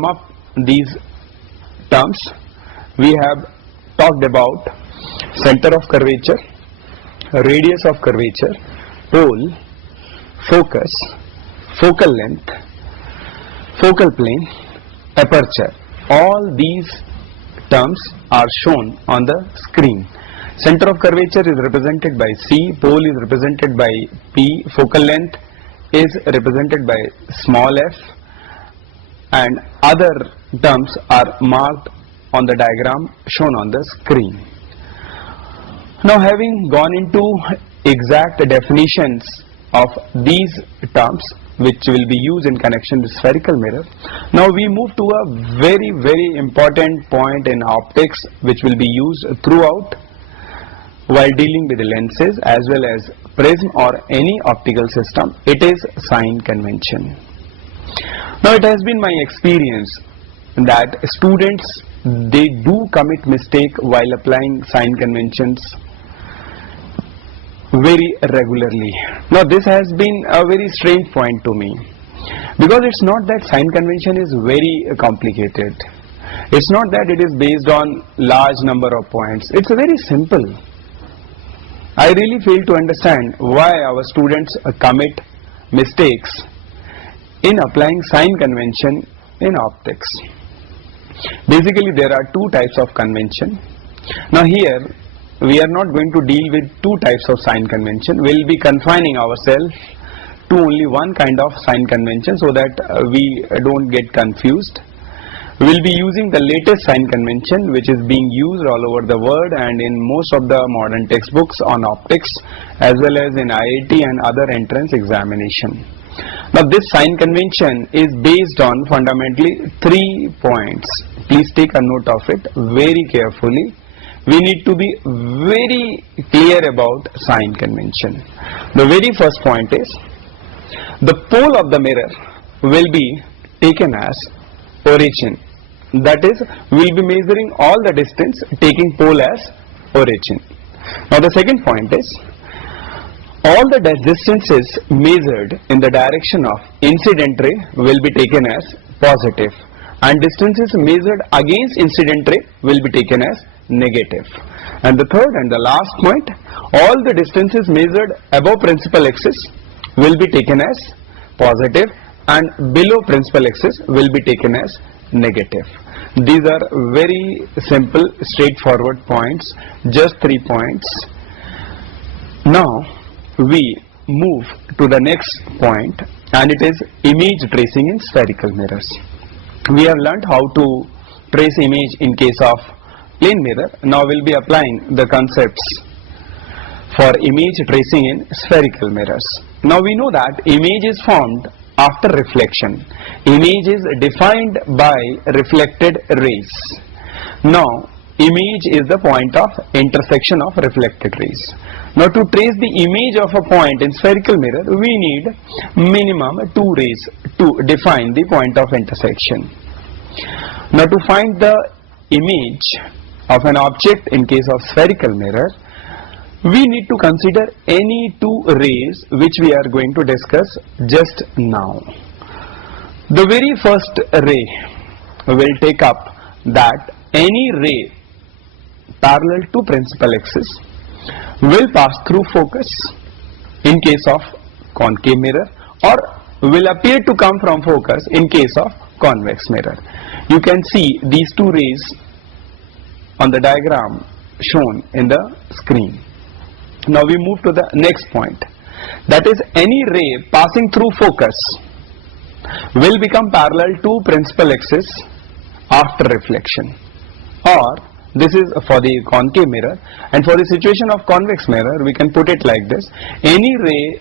sum up these terms, we have talked about center of curvature, radius of curvature, pole, focus, focal length, focal plane, aperture. All these terms are shown on the screen. Center of curvature is represented by C, pole is represented by P, focal length is represented by small f, and other terms are marked on the diagram shown on the screen. Now, having gone into exact definitions of these terms which will be used in connection with spherical mirror, now we move to a very important point in optics which will be used throughout while dealing with the lenses as well as prism or any optical system. It is sign convention. Now, it has been my experience that students, they do commit mistake while applying sign conventions very regularly. Now, this has been a very strange point to me, because it's not that sign convention is very complicated. It's not that it is based on large number of points. It's very simple. I really fail to understand why our students commit mistakes in applying sign convention in optics. Basically, there are two types of convention. Now, here we are not going to deal with two types of sign convention. We will be confining ourselves to only one kind of sign convention so that we don't get confused. We will be using the latest sign convention which is being used all over the world and in most of the modern textbooks on optics as well as in IIT and other entrance examination. Now, this sign convention is based on fundamentally 3 points. Please take a note of it very carefully. We need to be very clear about sign convention. The very first point is the pole of the mirror will be taken as origin. That is, we will be measuring all the distance taking pole as origin. Now, the second point is all the distances measured in the direction of incident ray will be taken as positive, and distances measured against incident ray will be taken as negative. And the third and the last point, all the distances measured above principal axis will be taken as positive and below principal axis will be taken as negative. These are very simple, straightforward points, just 3 points. Now, we move to the next point, and it is image tracing in spherical mirrors. We have learnt how to trace image in case of plane mirror. Now, we will be applying the concepts for image tracing in spherical mirrors. Now, we know that image is formed after reflection. Image is defined by reflected rays. Now, image is the point of intersection of reflected rays. Now, to trace the image of a point in spherical mirror, we need minimum 2 rays to define the point of intersection. Now, to find the image of an object in case of spherical mirror, we need to consider any 2 rays which we are going to discuss just now. The very first ray will take up that any ray parallel to principal axis will pass through focus in case of concave mirror or will appear to come from focus in case of convex mirror. You can see these 2 rays on the diagram shown in the screen. Now, we move to the next point, that is, any ray passing through focus will become parallel to principal axis after reflection, or this is for the concave mirror, and for the situation of convex mirror we can put it like this: any ray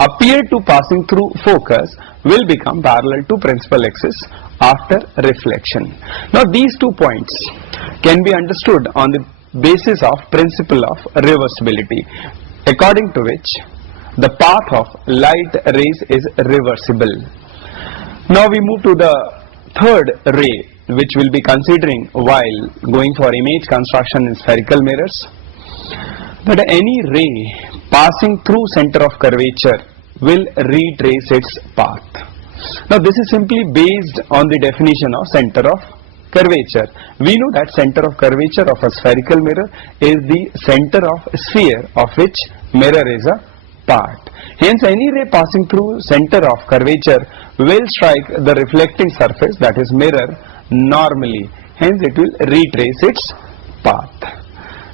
appear to passing through focus will become parallel to principal axis after reflection. Now, these 2 points can be understood on the basis of principle of reversibility, according to which the path of light rays is reversible. Now, we move to the third ray which we will be considering while going for image construction in spherical mirrors, that any ray passing through center of curvature will retrace its path. Now this is simply based on the definition of center of curvature. We know that center of curvature of a spherical mirror is the center of sphere of which mirror is a part. Hence any ray passing through center of curvature will strike the reflecting surface, that is mirror, normally. Hence it will retrace its path.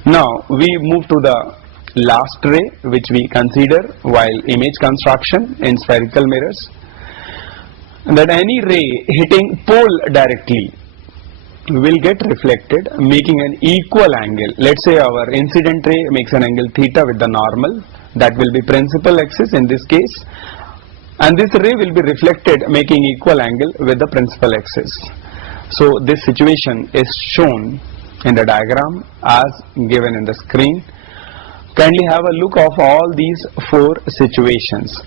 Now we move to the last ray which we consider while image construction in spherical mirrors, that any ray hitting pole directly will get reflected making an equal angle. Let's say our incident ray makes an angle theta with the normal, that will be principal axis in this case, and this ray will be reflected making equal angle with the principal axis. So this situation is shown in the diagram as given in the screen. Kindly have a look of all these four situations.